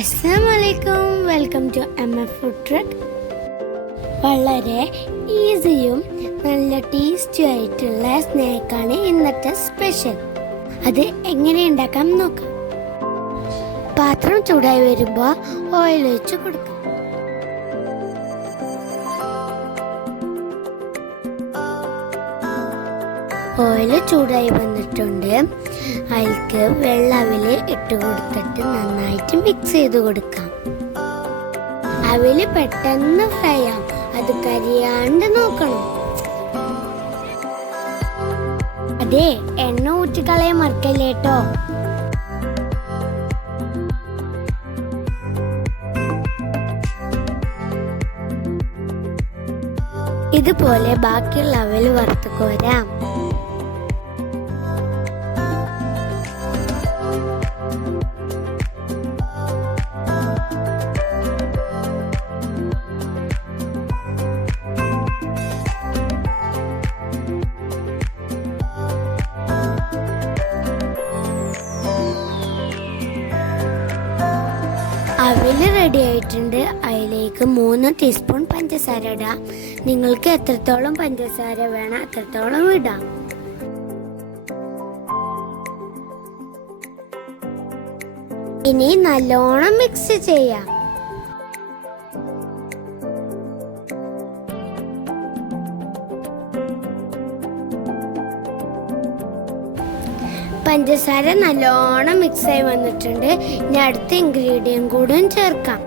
അസ്സലാമലൈക്കും, welcome to food truck. വളരെ ഈസിയും നല്ല ടേസ്റ്റി ആയിട്ടുള്ള സ്നാക്കാണ് ഇന്നത്തെ സ്പെഷ്യൽ. അത് എങ്ങനെ ഉണ്ടാക്കാം നോക്കാം. പാത്രം ചൂടായി വരുമ്പോൾ ഓയിൽ ഒഴിച്ച് കൊടുക്കാം. ഓയിൽ ചൂടായി വന്നിട്ടുണ്ട്. അതിലേക്ക് വെള്ളവില് ഇട്ട് കൊടുത്തിട്ട് നന്നായിട്ട് മിക്സ് ചെയ്ത് കൊടുക്കാം. അവില് പെട്ടെന്ന് ഫ്രൈ ആവും, അത് കരിയാണ്ട് നോക്കണം. അതെ, എണ്ണ ഊറ്റിക്കളയാൻ മറക്കല്ലേ കേട്ടോ. ഇതുപോലെ ബാക്കിയുള്ള അവില് വറുത്ത് കോരാം. അവില് റെഡി ആയിട്ടുണ്ട്. അതിലേക്ക് 3 ടീസ്പൂൺ പഞ്ചസാര ഇടാം. നിങ്ങൾക്ക് എത്രത്തോളം പഞ്ചസാര വേണം അത്രത്തോളം ഇടാം. ഇനി നല്ലോണം മിക്സ് ചെയ്യാം. പഞ്ചസാര നല്ലോണം മിക്സായി വന്നിട്ടുണ്ട്. ഇനി അടുത്ത ഇൻഗ്രീഡിയന്റ് കൂടെ ചേർക്കാം.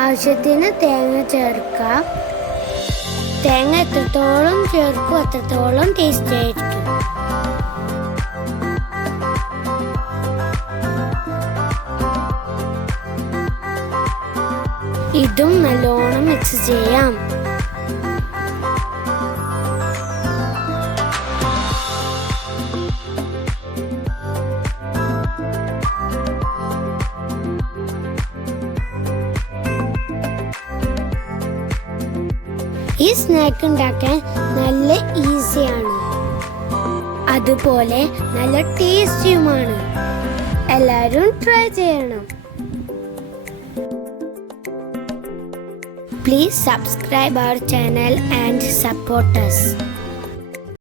ആവശ്യത്തിന് തേങ്ങ ചേർക്കാം. തേങ്ങ എത്രത്തോളം ചേർക്കും അത്രത്തോളം ടേസ്റ്റ് ആയിരിക്കും. ഇതും നല്ലോണം മിക്സ് ചെയ്യാം. ഈ സ്നാക്ക് ഉണ്ടാക്കാൻ നല്ല ഈസിയാണ്, അതുപോലെ നല്ല ടേസ്റ്റിയുമാണ്. എല്ലാവരും ട്രൈ ചെയ്യണം. Please subscribe our channel and support us.